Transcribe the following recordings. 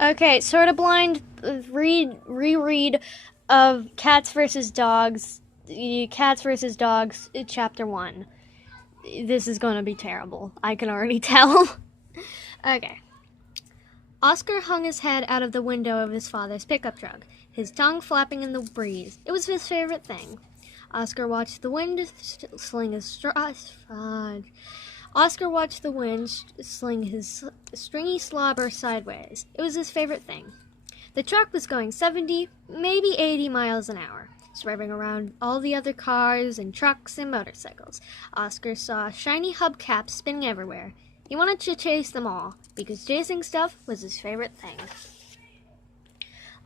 Okay, sort of blind reread of Cats vs. Dogs. Cats vs. Dogs, Chapter 1. This is going to be terrible. I can already tell. Okay. Oscar hung his head out of the window of his father's pickup truck, his tongue flapping in the breeze. It was his favorite thing. Oscar watched the wind sling his stringy slobber sideways. It was his favorite thing. The truck was going 70, maybe 80 miles an hour, swerving around all the other cars and trucks and motorcycles. Oscar saw shiny hubcaps spinning everywhere. He wanted to chase them all, because chasing stuff was his favorite thing.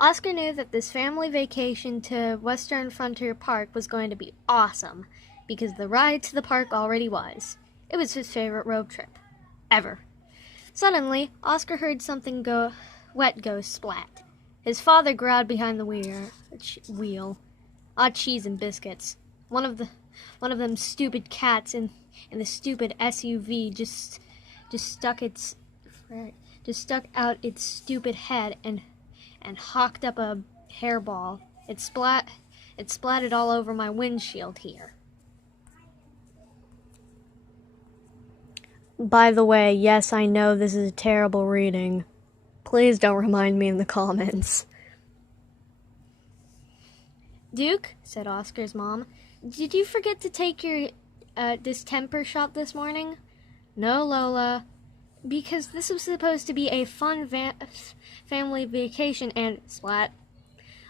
Oscar knew that this family vacation to Western Frontier Park was going to be awesome, because the ride to the park already was. It was his favorite road trip. Ever. Suddenly, Oscar heard something wet go splat. His father growled behind the wheel. Ah, cheese and biscuits. One of them stupid cats in the stupid SUV just stuck out its stupid head and hawked up a hairball. It splatted all over my windshield here. By the way, yes, I know this is a terrible reading. Please don't remind me in the comments. Duke, said Oscar's mom, did you forget to take your distemper shot this morning? No, Lola, because this was supposed to be a fun family vacation and splat.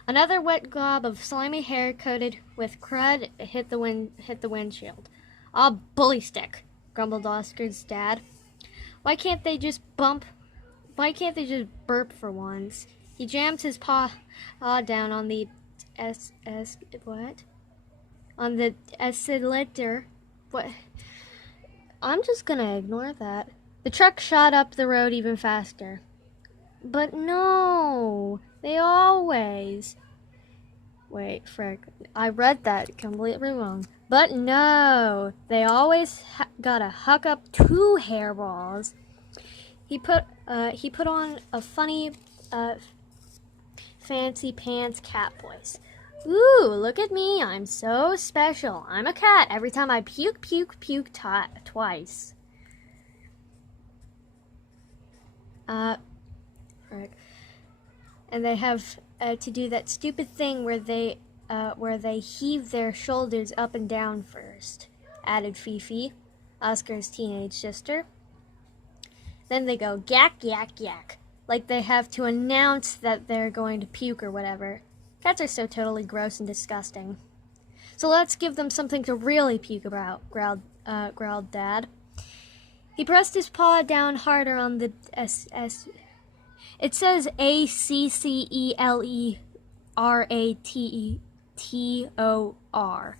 Another wet glob of slimy hair coated with crud hit the windshield. Ah, bully stick, grumbled Oscar's dad. Why can't they just burp for once? He jammed his paw down on the accelerator. What? I'm just gonna ignore that. The truck shot up the road even faster. But no, they always... Wait, frick. I read that completely wrong. But no, they always gotta huck up two hairballs. He put on a funny, fancy pants cat voice. Ooh, look at me, I'm so special. I'm a cat every time I puke twice. Frick. And they have to do that stupid thing where they heave their shoulders up and down first, added Fifi, Oscar's teenage sister. Then they go yak, yak, yak, like they have to announce that they're going to puke or whatever. Cats are so totally gross and disgusting. So let's give them something to really puke about, growled Dad. He pressed his paw down harder on the It says ACCELERATETOR.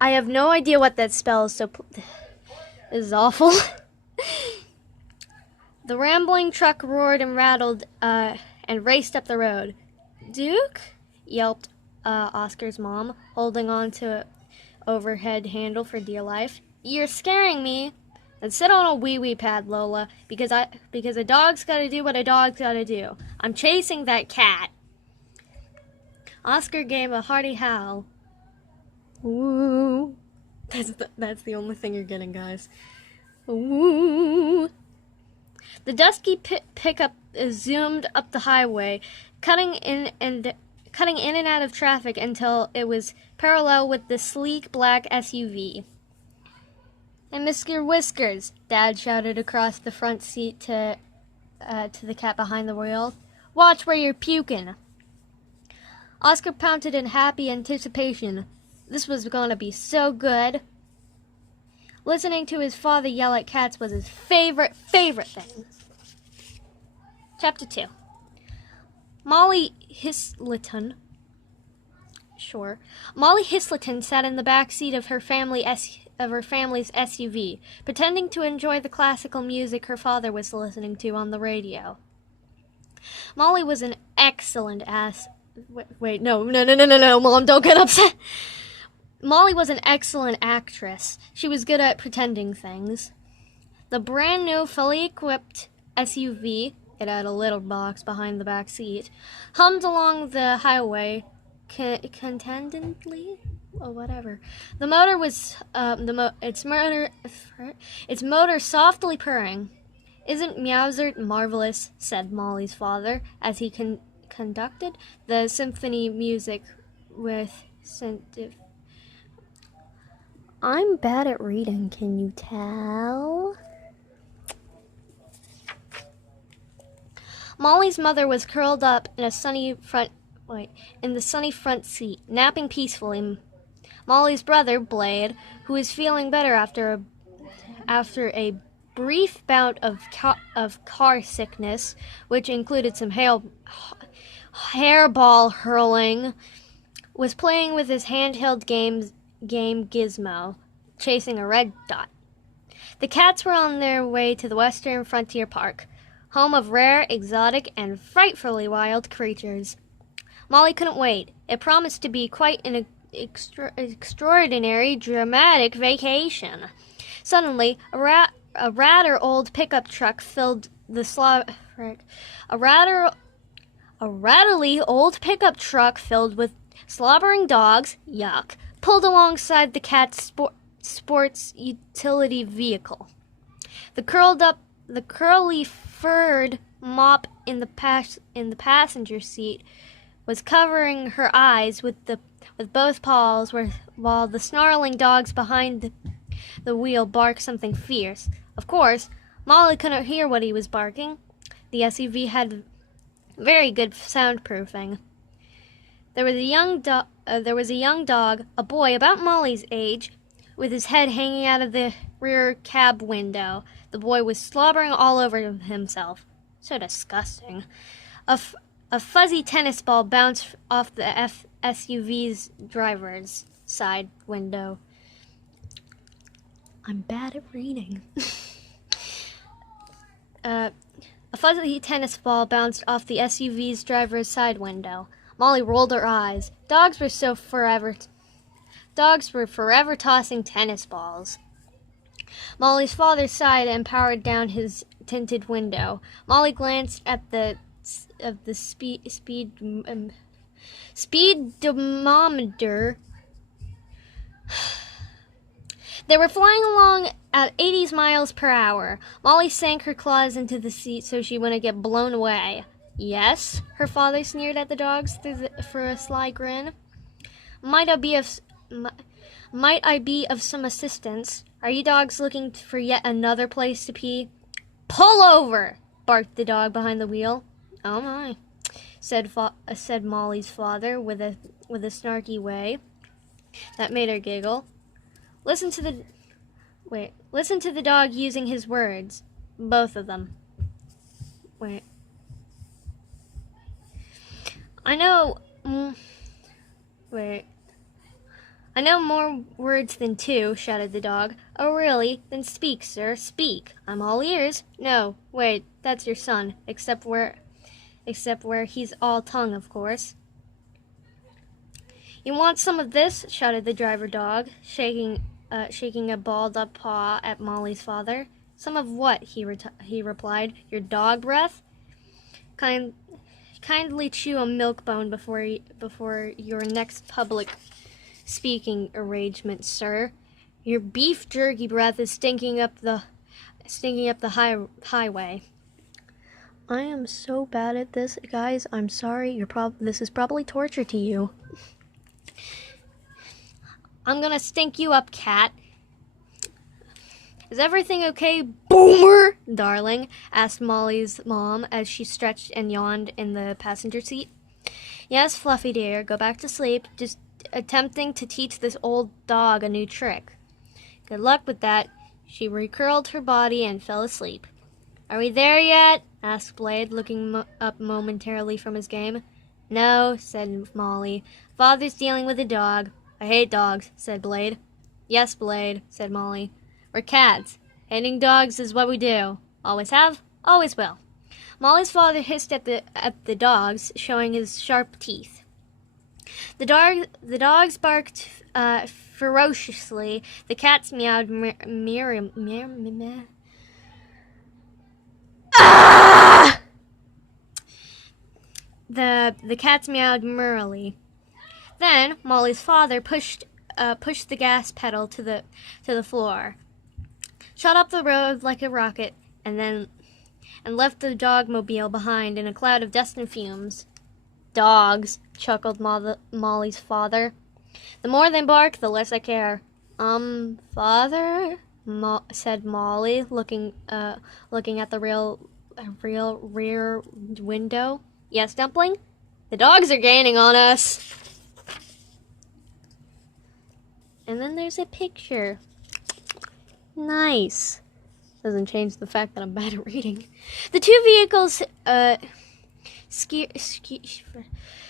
I have no idea what that spells, so this is awful. The rambling truck roared and rattled and raced up the road. Duke? Yelped Oscar's mom, holding on to an overhead handle for dear life. You're scaring me. And sit on a wee-wee pad, Lola, because a dog's gotta do what a dog's gotta do. I'm chasing that cat. Oscar gave a hearty howl. Ooh. That's the only thing you're getting, guys. Ooh. The dusky pickup zoomed up the highway, cutting in and out of traffic until it was parallel with the sleek black SUV. And Mr. Whiskers, Dad shouted across the front seat to the cat behind the wheel. Watch where you're puking. Oscar pouted in happy anticipation. This was going to be so good. Listening to his father yell at cats was his favorite thing. Chapter 2. Molly Hisleton sat in the back seat of her family's SUV, pretending to enjoy the classical music her father was listening to on the radio. Molly was an excellent no, Mom, don't get upset. Molly was an excellent actress. She was good at pretending things. The brand new, fully equipped SUV it had a litter box behind the back seat, hummed along the highway contentedly, or whatever. The motor was its motor softly purring. "Isn't Meowser marvelous?" said Molly's father as he conducted the symphony music with I'm bad at reading, can you tell? Molly's mother was curled up in the sunny front seat, napping peacefully. Molly's brother, Blade, who was feeling better after a brief bout of car sickness, which included some hairball hurling, was playing with his handheld game Gizmo, chasing a red dot. The cats were on their way to the Western Frontier Park, home of rare, exotic, and frightfully wild creatures. Molly couldn't wait. It promised to be quite an extraordinary, dramatic vacation. Suddenly, a rather old pickup truck filled the a rattly old pickup truck filled with slobbering dogs, yuck, pulled alongside the cat's sports utility vehicle. The curly furred mop in the passenger seat was covering her eyes with both paws, while the snarling dogs behind the wheel barked something fierce. Of course, Molly couldn't hear what he was barking. The SUV had very good soundproofing. There was a young dog, a boy about Molly's age, with his head hanging out of the rear cab window. The boy was slobbering all over himself. So disgusting. A fuzzy tennis ball bounced off the SUV's driver's side window. I'm bad at reading. A fuzzy tennis ball bounced off the SUV's driver's side window. Molly rolled her eyes. Dogs were forever tossing tennis balls. Molly's father sighed and powered down his tinted window. Molly glanced at the speedometer. They were flying along at 80 miles per hour. Molly sank her claws into the seat so she wouldn't get blown away. "Yes?" her father sneered at the dogs for a sly grin. Might I be of some assistance? Are you dogs looking for yet another place to pee?" "Pull over!" barked the dog behind the wheel. "Oh my," said Molly's father with a snarky way that made her giggle. Listen to the dog using his words. Both of them. I know more words than two, shouted the dog. "Oh, really? Then speak, sir, speak. I'm all ears." "No, wait, that's your son, except where he's all tongue, of course." "You want some of this?" shouted the driver dog, shaking a balled-up paw at Molly's father. "Some of what?" he replied. "Your dog breath? Kindly chew a milk bone before your next public speaking arrangement, sir. Your beef jerky breath is stinking up the highway." I am so bad at this, guys. I'm sorry. This is probably torture to you. "I'm gonna stink you up, cat." "Is everything okay, boomer, darling?" asked Molly's mom as she stretched and yawned in the passenger seat. "Yes, Fluffy dear, go back to sleep. Just attempting to teach this old dog a new trick." "Good luck with that." She recurled her body and fell asleep. "Are we there yet?" asked Blade, looking up momentarily from his game. "No," said Molly. "Father's dealing with a dog." "I hate dogs," said Blade. "Yes, Blade," said Molly. "We're cats. Hating dogs is what we do. Always have, always will." Molly's father hissed at the dogs, showing his sharp teeth. The dogs barked ferociously. The cats meowed Ah! The cats meowed merrily. Then Molly's father pushed the gas pedal to the floor, shot up the road like a rocket, and left the dogmobile behind in a cloud of dust and fumes. Dogs, chuckled Molly's father. The more they bark, the less I care. Father, said Molly, looking at the rear window. Yes, Dumpling? The dogs are gaining on us. And then there's a picture. Nice. Doesn't change the fact that I'm bad at reading. The two vehicles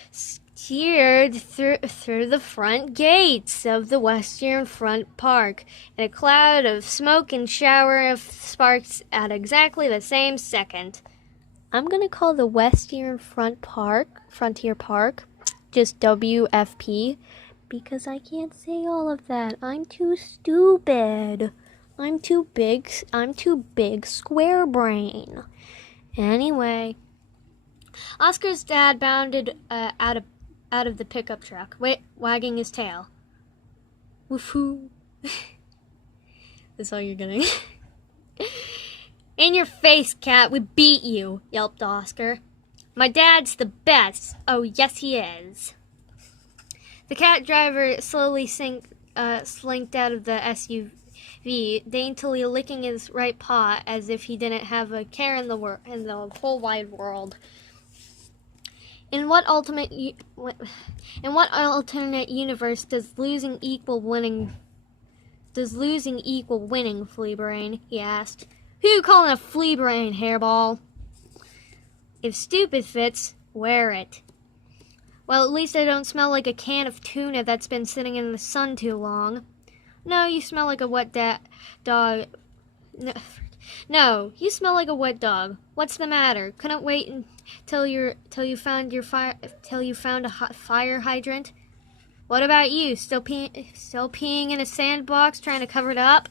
steered through the front gates of the Western Front Park in a cloud of smoke and shower of sparks at exactly the same second. I'm going to call the Western Frontier Park, just WFP, because I can't say all of that. I'm too stupid. I'm too big square brain. Anyway, Oscar's dad bounded out of the pickup truck, wagging his tail. Woohoo! That's all you're getting. In your face, cat, we beat you, yelped Oscar. My dad's the best. Oh, yes, he is. The cat driver slowly slinked out of the SUV, daintily licking his right paw as if he didn't have a care in the whole wide world. In what alternate universe does losing equal winning, flea brain? He asked. Who you calling a flea brain, hairball? If stupid fits, wear it. Well, at least I don't smell like a can of tuna that's been sitting in the sun too long. No, you smell like a wet dog. No, you smell like a wet dog. What's the matter? Couldn't wait till you found a hot fire hydrant? What about you? Still peeing in a sandbox, trying to cover it up?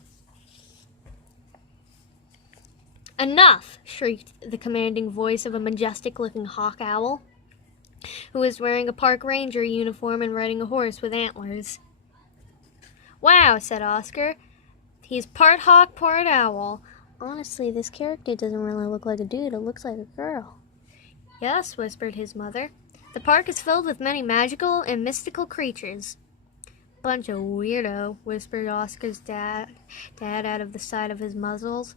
Enough! Shrieked the commanding voice of a majestic-looking hawk owl, who was wearing a park ranger uniform and riding a horse with antlers. Wow, said Oscar. He's part hawk, part owl. Honestly, this character doesn't really look like a dude, it looks like a girl. Yes, whispered his mother. The park is filled with many magical and mystical creatures. Bunch of weirdo, whispered Oscar's dad out of the side of his muzzles.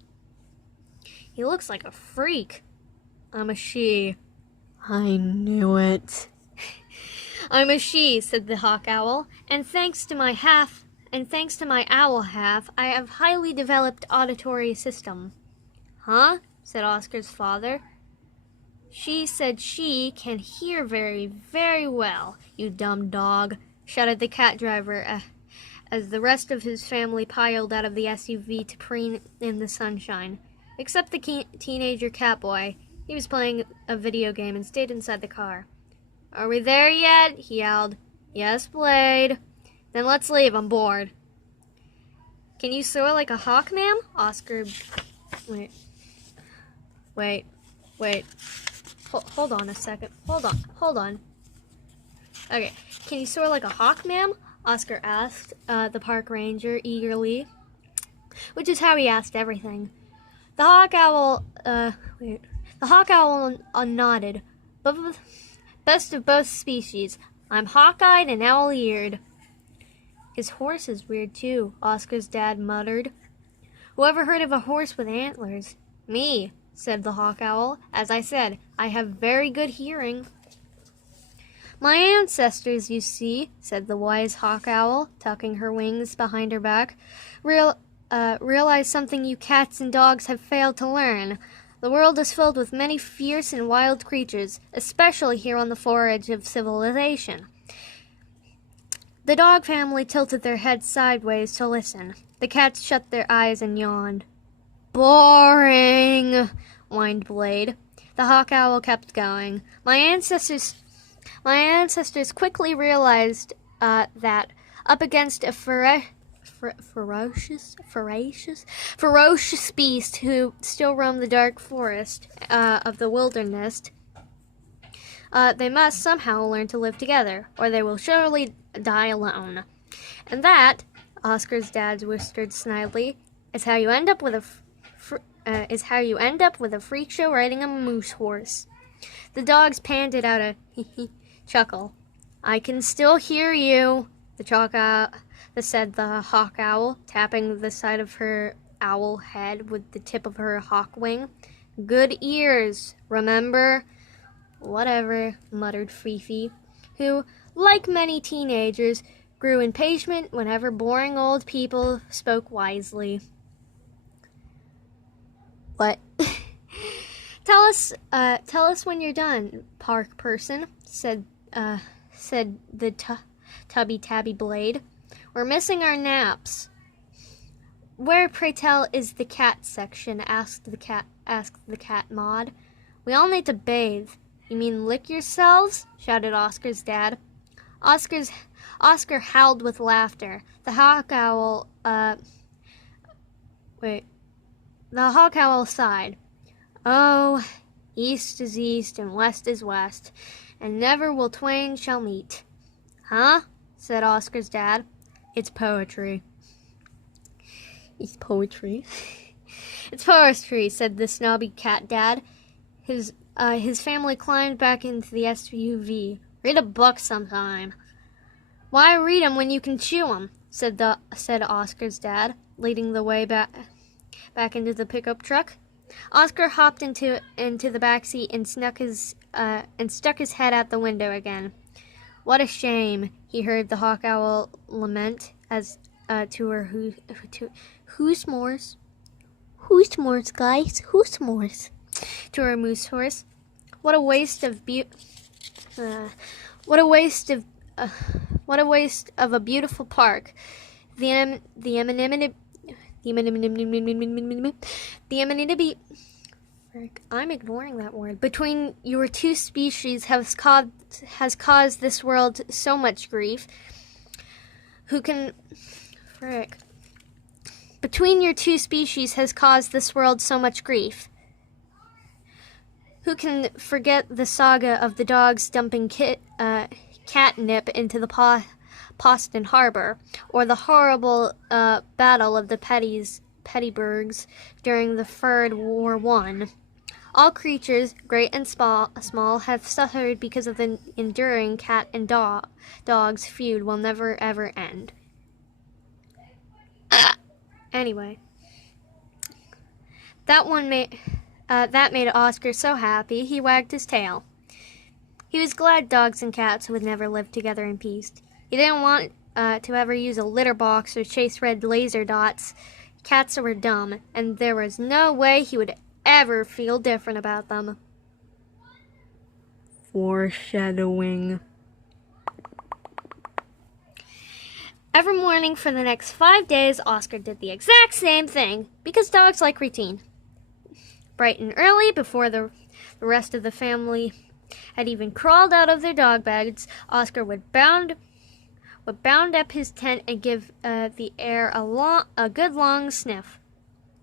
He looks like a freak. I'm a she. I knew it. I'm a she, said the hawk owl, and thanks to my owl half, I have highly developed auditory system. Huh? Said Oscar's father. She said she can hear very, very well, you dumb dog, shouted the cat driver as the rest of his family piled out of the SUV to preen in the sunshine. Except the teenager catboy. He was playing a video game and stayed inside the car. Are we there yet? He yelled. Yes, Blade. Then let's leave. I'm bored. Can you soar like a hawk, ma'am? Oscar... Wait. Hold on a second. Hold on. Okay. Can you soar like a hawk, ma'am? Oscar asked the park ranger eagerly. Which is how he asked everything. The hawk owl nodded. Best of both species. I'm hawk-eyed and owl-eared. His horse is weird too, Oscar's dad muttered. Whoever heard of a horse with antlers? Me, said the hawk owl. As I said, I have very good hearing. My ancestors, you see, said the wise hawk owl, tucking her wings behind her back, realize something you cats and dogs have failed to learn. The world is filled with many fierce and wild creatures, especially here on the far edge of civilization. The dog family tilted their heads sideways to listen. The cats shut their eyes and yawned. Boring, whined Blade. The hawk owl kept going. My ancestors quickly realized that up against a ferocious beast who still roamed the dark forest of the wilderness, They must somehow learn to live together, or they will surely die alone. And that, Oscar's dad whispered snidely, is how you end up with a freak show riding a moose horse. The dogs panted out a chuckle. I can still hear you, said the hawk owl, tapping the side of her owl head with the tip of her hawk wing. Good ears, remember? Whatever, muttered Fifi, who, like many teenagers, grew impatient whenever boring old people spoke wisely. What? Tell us when you're done, park person, said the tubby tabby blade. We're missing our naps. Where, pray tell, is the cat section? Asked the cat Maud. We all need to bathe. You mean lick yourselves? Shouted Oscar's dad. Oscar howled with laughter. The hawk owl sighed. Oh, east is east and west is west, and never will twain shall meet. Huh? Said Oscar's dad. It's poetry. It's poetry. It's poetry, said the snobby cat dad. His family climbed back into the SUV. Read a book sometime. Why read 'em when you can chew 'em? said Oscar's dad, leading the way back into the pickup truck. Oscar hopped into the back seat and stuck his head out the window again. What a shame, he heard the hawk owl lament as to her who s'mores. Who s'mores, guys? Who s'mores? To her moose horse. What a waste of a beautiful park. The anonymity. I'm ignoring that word. Between your two species has caused this world so much grief. Between your two species has caused this world so much grief. Who can forget the saga of the dogs dumping catnip into the Boston Harbor, or the horrible battle of the Pettyburgs during the Third War I? All creatures, great and small, have suffered because of the enduring cat and dog's feud will never ever end. Anyway, that made Oscar so happy he wagged his tail. He was glad dogs and cats would never live together in peace. He didn't want to ever use a litter box or chase red laser dots. Cats were dumb, and there was no way he would ever feel different about them. Foreshadowing. Every morning for the next 5 days, Oscar did the exact same thing, because dogs like routine. Bright and early, before the rest of the family had even crawled out of their dog beds, Oscar would bound up his tent and give the air a good long sniff.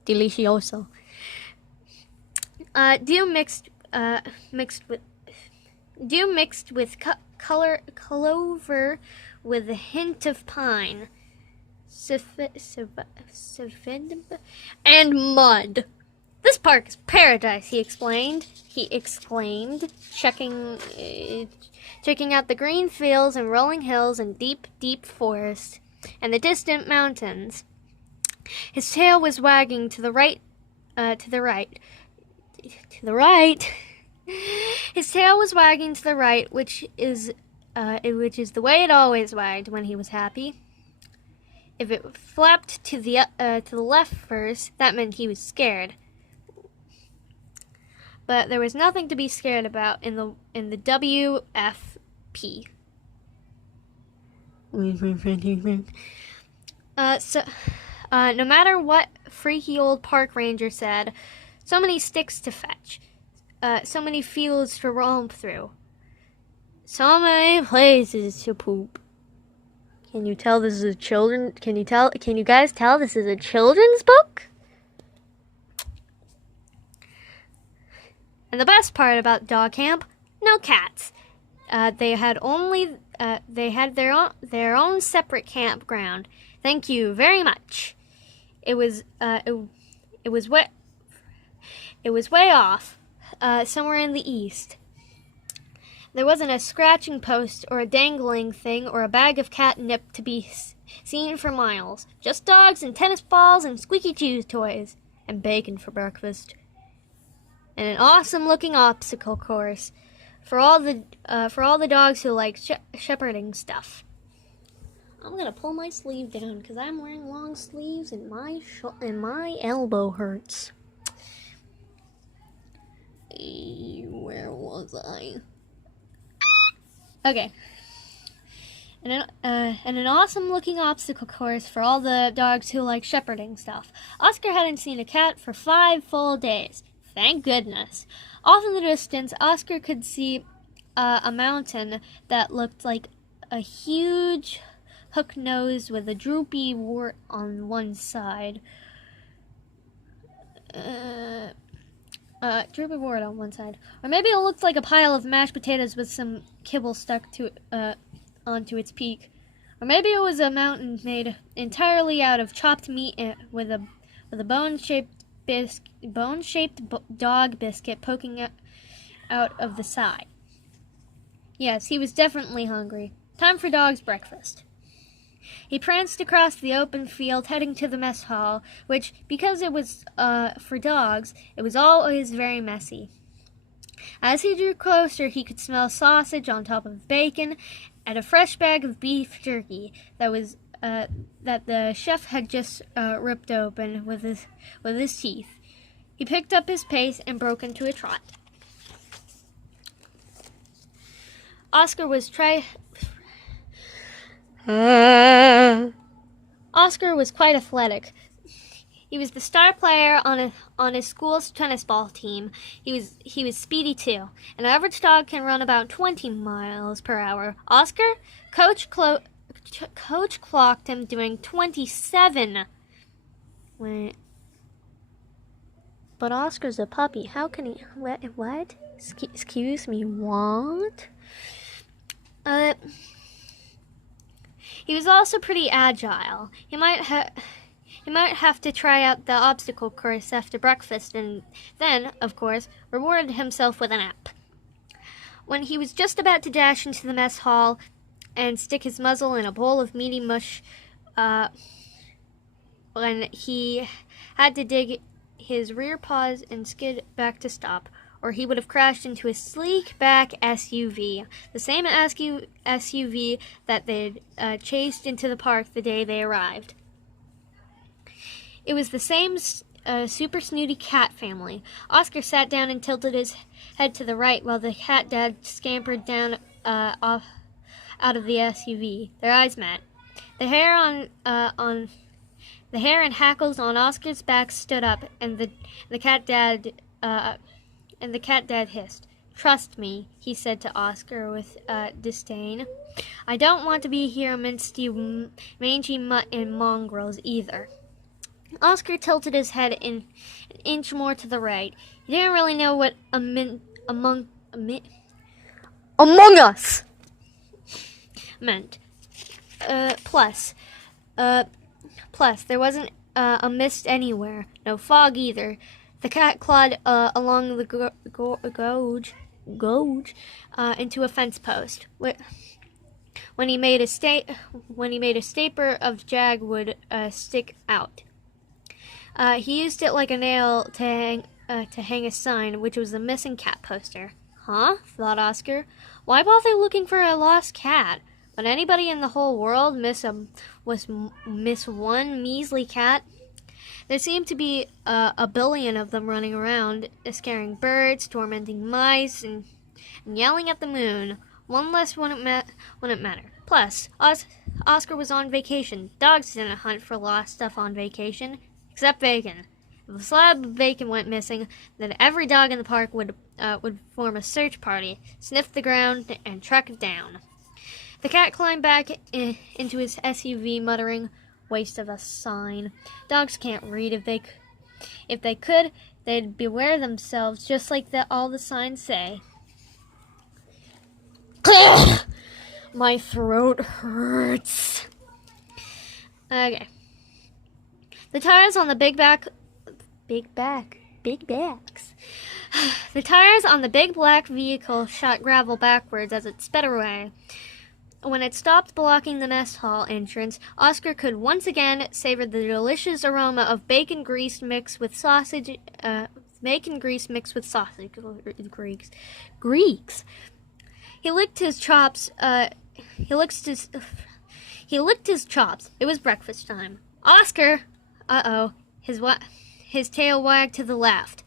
Delicioso. Dew mixed with clover with a hint of pine, and mud. This park is paradise, he exclaimed, checking out the green fields and rolling hills and deep, deep forest and the distant mountains. His tail was wagging to the right. His tail was wagging to the right, which is the way it always wagged when he was happy. If it flapped to the left first, that meant he was scared. But there was nothing to be scared about in the WFP. No matter what freaky old park ranger said, so many sticks to fetch, so many fields to roam through, so many places to poop. Can you tell this is a children? Can you guys tell this is a children's book? And the best part about dog camp, no cats. They had their own separate campground. Thank you very much. It was way off, somewhere in the east. There wasn't a scratching post or a dangling thing or a bag of catnip to be seen for miles. Just dogs and tennis balls and squeaky cheese toys and bacon for breakfast. And an awesome-looking obstacle course for all the dogs who like shepherding stuff. I'm gonna pull my sleeve down because I'm wearing long sleeves and my elbow hurts. Where was I? Okay. And an awesome-looking obstacle course for all the dogs who like shepherding stuff. Oscar hadn't seen a cat for 5 full days. Thank goodness. Off in the distance, Oscar could see a mountain that looked like a huge hook nose with a droopy wart on one side. Droopy wart on one side. Or maybe it looked like a pile of mashed potatoes with some kibble stuck to onto its peak. Or maybe it was a mountain made entirely out of chopped meat with a bone-shaped dog biscuit poking out of the side. Yes, he was definitely hungry. Time for dog's breakfast. He pranced across the open field, heading to the mess hall, which, because it was for dogs, it was always very messy. As he drew closer, he could smell sausage on top of bacon and a fresh bag of beef jerky that the chef had just ripped open with his teeth. He picked up his pace and broke into a trot. Oscar was quite athletic. He was the star player on his school's tennis ball team. He was speedy too. An average dog can run about 20 miles per hour. Oscar, coach clocked him doing 27. Wait. But Oscar's a puppy. How can he? What? Excuse me. What? He was also pretty agile. He might have to try out the obstacle course after breakfast and then, of course, rewarded himself with a nap. When he was just about to dash into the mess hall and stick his muzzle in a bowl of meaty mush, when he had to dig his rear paws and skid back to stop, or he would have crashed into a sleek back SUV, the same SUV that they'd chased into the park the day they arrived. It was the same super snooty cat family. Oscar sat down and tilted his head to the right while the cat dad scampered down out of the SUV. Their eyes met. The hair and hackles on Oscar's back stood up, and the cat dad hissed. "Trust me," he said to Oscar with disdain. "I don't want to be here amidst you mangy mutt and mongrels either." Oscar tilted his head an inch more to the right. He didn't really know what Among Us meant. Plus, there wasn't a mist anywhere. No fog either. The cat clawed along the gouge into a fence post. When he made a staper of jagwood stick out. He used it like a nail to hang a sign, which was a missing cat poster. Huh? Thought Oscar. Why bother looking for a lost cat? Would anybody in the whole world miss one measly cat? There seemed to be a billion of them running around, scaring birds, tormenting mice, and yelling at the moon. One less wouldn't matter. Plus, Oscar was on vacation. Dogs didn't hunt for lost stuff on vacation. Except bacon. If a slab of bacon went missing, then every dog in the park would form a search party, sniff the ground, and track it down. The cat climbed back into his SUV, muttering, "Waste of a sign. Dogs can't read. If they could, they'd beware themselves, just like all the signs say." My throat hurts. Okay. The tires on the big backs. The tires on the big black vehicle shot gravel backwards as it sped away. When it stopped blocking the mess hall entrance, Oscar could once again savor the delicious aroma of bacon grease mixed with sausage. Greeks. He licked his chops. He licked his chops. It was breakfast time. Oscar. His tail wagged to the left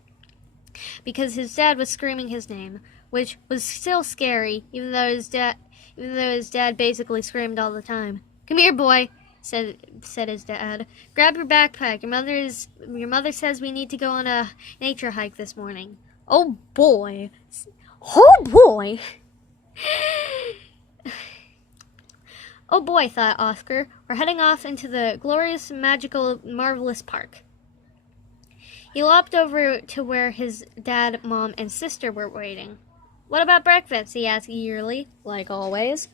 because his dad was screaming his name, which was still scary, even though his dad basically screamed all the time. "Come here, boy," said his dad. "Grab your backpack. Your mother says we need to go on a nature hike this morning." Oh boy. Oh boy, thought Oscar. We're heading off into the glorious, magical, marvelous park. He lopped over to where his dad, mom, and sister were waiting. "What about breakfast?" he asked eagerly, like always.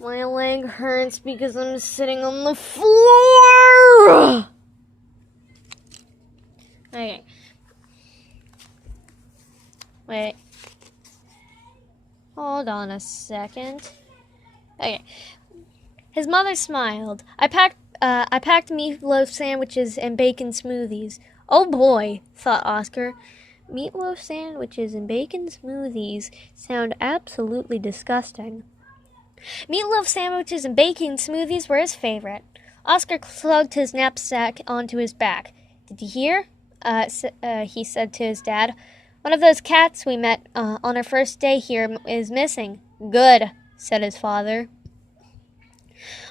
"My leg hurts because I'm sitting on the floor." Okay. Wait. Hold on a second. Okay. His mother smiled. I packed meatloaf sandwiches and bacon smoothies." Oh boy, thought Oscar. Meatloaf sandwiches and bacon smoothies sound absolutely disgusting. Meatloaf sandwiches and bacon smoothies were his favorite. Oscar slugged his knapsack onto his back. "Did you hear?" He said to his dad. "One of those cats we met on our first day here is missing." "Good," said his father.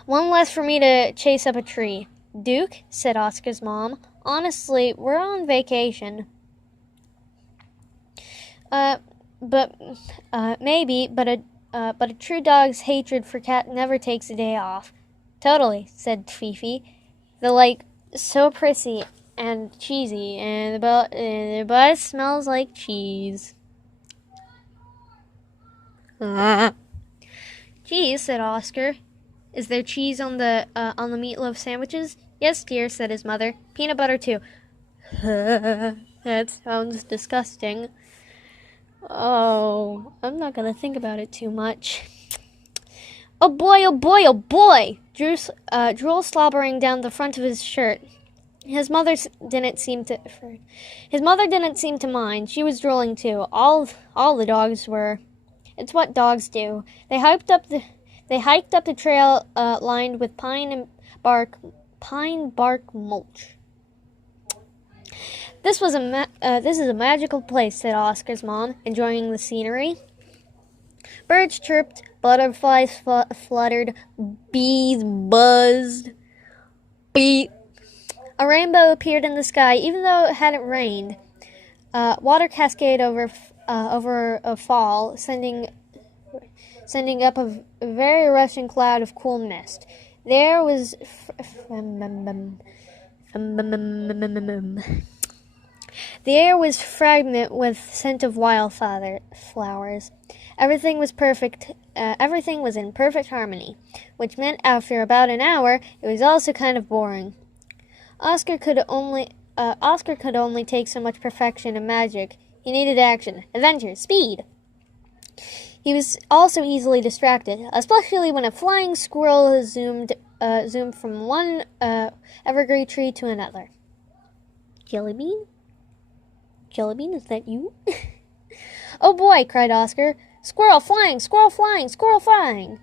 "One less for me to chase up a tree." "Duke," said Oscar's mom, "honestly, we're on vacation." Maybe, but a true dog's hatred for cat never takes a day off." "Totally," said Fifi. "They're like so prissy and cheesy, and the butt smells like cheese." "Cheese," said Oscar. "Is there cheese on the meatloaf sandwiches?" "Yes, dear," said his mother. "Peanut butter too." That sounds disgusting. Oh, I'm not gonna think about it too much. Oh boy, oh boy, oh boy! Drool slobbering down the front of his shirt. His mother didn't seem to mind. She was drooling too. All the dogs were. It's what dogs do. They hiked up the trail lined with pine bark mulch. This is a magical place," said Oscar's mom, enjoying the scenery. Birds chirped, butterflies fluttered, bees buzzed. Beep. A rainbow appeared in the sky, even though it hadn't rained. Water cascaded over a fall, sending up a very rushing cloud of cool mist. The air was fragrant with scent of wildflowers. Everything was perfect. Everything was in perfect harmony, which meant after about an hour, it was also kind of boring. Oscar could only take so much perfection and magic. He needed action, adventure, speed. He was also easily distracted, especially when a flying squirrel zoomed from one evergreen tree to another. "Jellybean? Jellybean, is that you?" "Oh boy," cried Oscar. "Squirrel flying, squirrel flying, squirrel flying."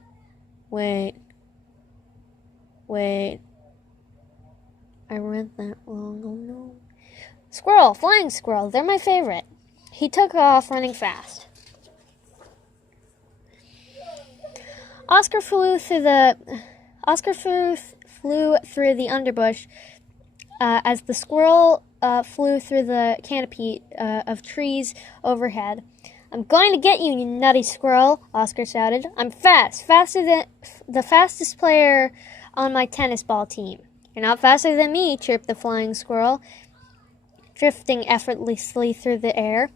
Wait. I read that wrong. Oh no. "Squirrel, flying squirrel, they're my favorite." He took off running fast. Oscar flew through the underbush as the squirrel flew through the canopy of trees overhead. "I'm going to get you, you nutty squirrel," Oscar shouted. "I'm faster than the fastest player on my tennis ball team." "You're not faster than me," chirped the flying squirrel, drifting effortlessly through the air.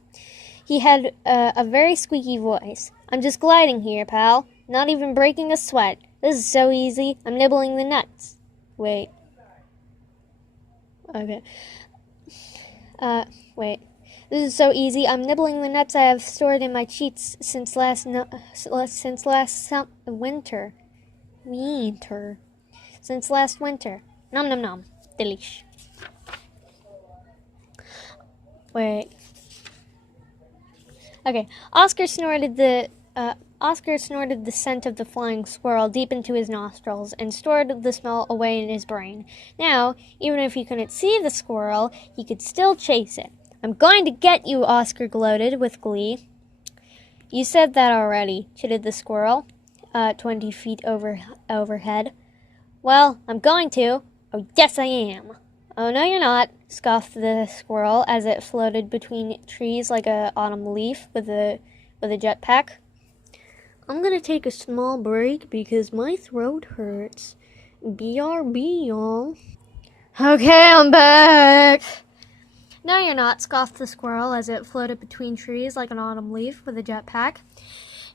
He had a very squeaky voice. "I'm just gliding here, pal. Not even breaking a sweat. This is so easy. I'm nibbling the nuts." Wait. Okay. Wait. "This is so easy. I'm nibbling the nuts I have stored in my cheeks since last winter. Since last winter. Nom nom nom. Delish." Wait. Okay. Oscar snorted the scent of the flying squirrel deep into his nostrils and stored the smell away in his brain. Now, even if he couldn't see the squirrel, he could still chase it. "I'm going to get you," Oscar gloated with glee. "You said that already," chitted the squirrel, 20 feet overhead. "Well, I'm going to." "Oh, yes, I am." "Oh, no, you're not," scoffed the squirrel as it floated between trees like an autumn leaf with a jetpack. "I'm going to take a small break because my throat hurts. BRB, y'all." "Okay, I'm back." "No, you're not," scoffed the squirrel as it floated between trees like an autumn leaf with a jetpack.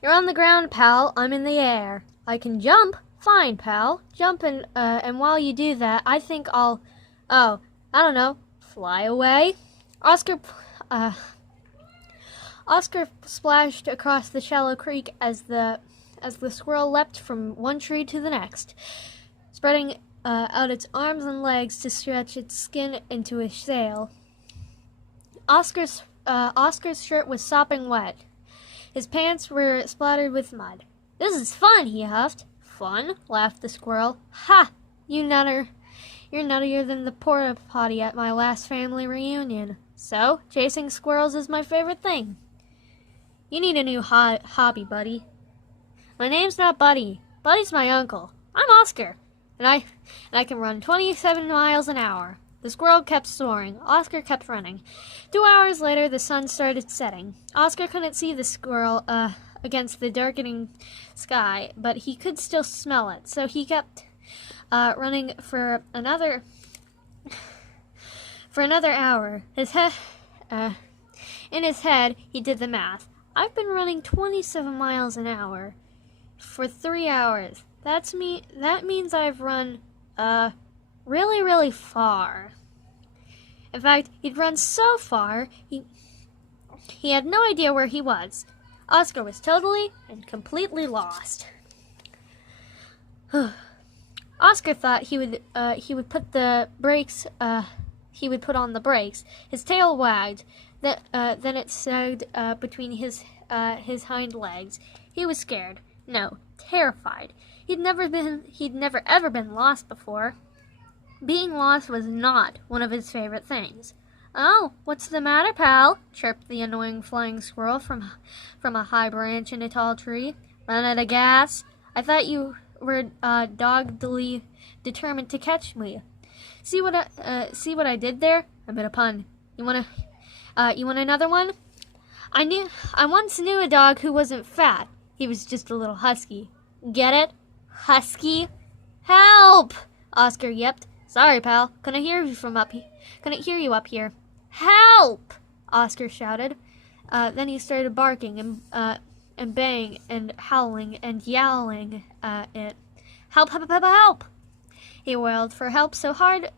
"You're on the ground, pal. I'm in the air. I can jump. Fine, pal. Jump and while you do that, I think I'll, I don't know, fly away." Oscar splashed across the shallow creek as the squirrel leapt from one tree to the next, spreading out its arms and legs to stretch its skin into a sail. Oscar's shirt was sopping wet. His pants were splattered with mud. "This is fun," he huffed. "Fun?" laughed the squirrel. "Ha! You're nuttier than the porta potty at my last family reunion. So, chasing squirrels is my favorite thing. You need a new hobby, buddy." "My name's not Buddy. Buddy's my uncle. I'm Oscar, and I can run 27 miles an hour." The squirrel kept soaring. Oscar kept running. 2 hours later, the sun started setting. Oscar couldn't see the squirrel against the darkening sky, but he could still smell it, so he kept running for another hour. In his head, he did the math. "I've been running 27 miles an hour for 3 hours. That means I've run really, really far." In fact, he'd run so far, he had no idea where he was. Oscar was totally and completely lost. Oscar thought he would put on the brakes. His tail wagged. Then it sagged between his hind legs. He was scared. No, terrified. He'd never ever been lost before. Being lost was not one of his favorite things. "Oh, what's the matter, pal?" chirped the annoying flying squirrel from a high branch in a tall tree. "Run out of gas? I thought you were doggedly determined to catch me. See what I did there? A bit of pun. You want another one? I once knew a dog who wasn't fat. He was just a little husky. Get it? Husky? Help!" Oscar yipped. "Sorry, pal. Couldn't hear you up here. Help!" Oscar shouted. Then he started barking and baying and howling and yowling at it. "Help! Help! Help! Help!" He wailed for help so hard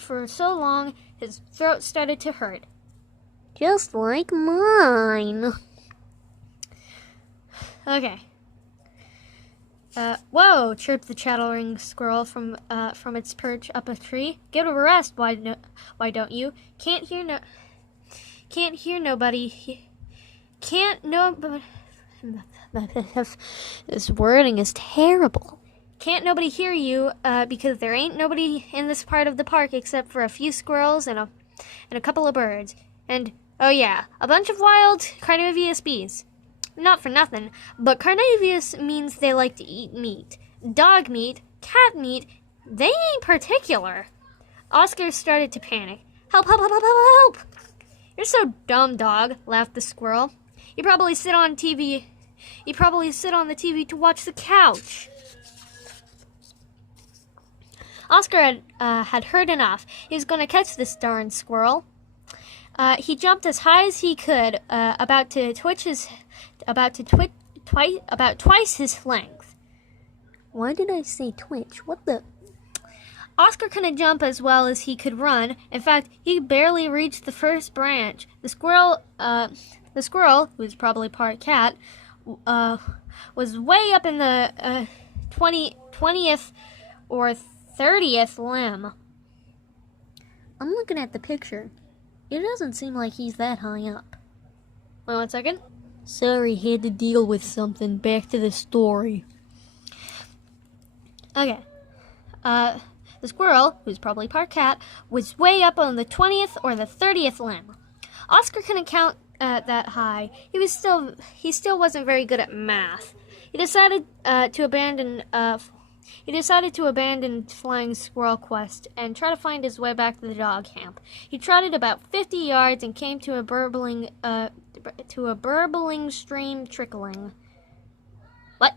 for so long his throat started to hurt. "Just like mine." Okay. "Whoa!" chirped the chattering squirrel from its perch up a tree. "Get a rest, why don't you? Can't hear nobody. This wording is terrible. Can't nobody hear you, because there ain't nobody in this part of the park except for a few squirrels and a couple of birds. And, oh yeah, a bunch of wild carnivorous bees. Not for nothing, but carnivorous means they like to eat meat. Dog meat, cat meat, they ain't particular." Oscar started to panic. "Help, help, help, help, help, help!" "You're so dumb, dog," laughed the squirrel. You probably sit on the TV to watch the couch." Oscar had heard enough. He was going to catch this darn squirrel. He jumped as high as he could, about twice his length. Why did I say twitch? What the? Oscar couldn't jump as well as he could run. In fact, he barely reached the first branch. The squirrel, who was probably part cat, was way up in the 20th or 30th limb. I'm looking at the picture. It doesn't seem like he's that high up. Wait 1 second. Sorry, had to deal with something. Back to the story. Okay. The squirrel, who's probably part cat, was way up on the 20th or the 30th limb. Oscar couldn't count that high. He still wasn't very good at math. He decided to abandon flying squirrel quest and try to find his way back to the dog camp. He trotted about 50 yards and came to a burbling stream trickling. What?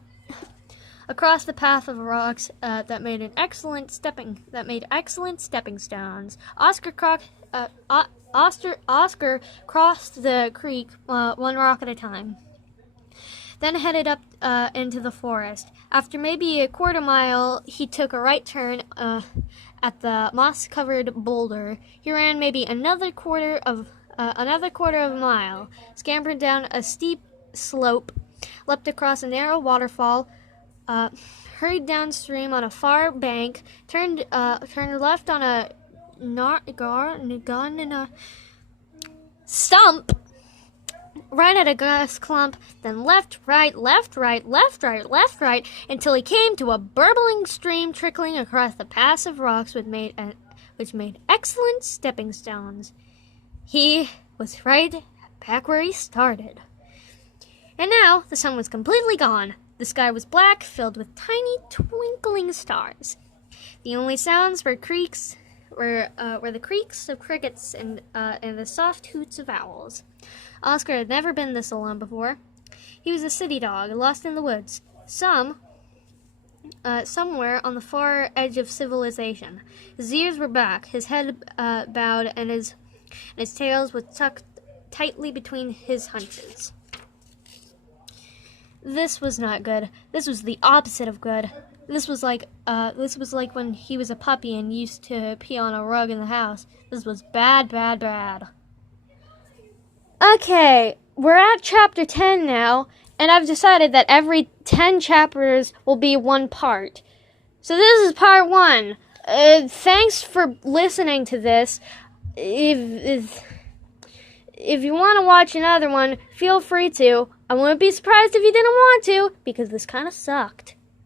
Across the path of rocks that made excellent stepping stones. Oscar crossed the creek one rock at a time, then headed up into the forest. After maybe a quarter mile, he took a right turn at the moss-covered boulder. He ran maybe another quarter of a mile, scampered down a steep slope, leapt across a narrow waterfall, hurried downstream on a far bank, turned left on a stump, right at a grass clump, then left, right, until he came to a burbling stream trickling across the pass of rocks which made excellent stepping stones. He was right back where he started. And now the sun was completely gone. The sky was black, filled with tiny twinkling stars. The only sounds were the creaks of crickets and the soft hoots of owls. Oscar had never been this alone before. He was a city dog, lost in the woods, somewhere on the far edge of civilization. His ears were back, his head bowed, and his tail was tucked tightly between his hunches. This was not good. This was the opposite of good. This was like when he was a puppy and used to pee on a rug in the house. This was bad. Okay, we're at chapter 10 now, and I've decided that every 10 chapters will be one part. So this is part 1. Thanks for listening to this. If you want to watch another one, feel free to. I wouldn't be surprised if you didn't want to, because this kind of sucked.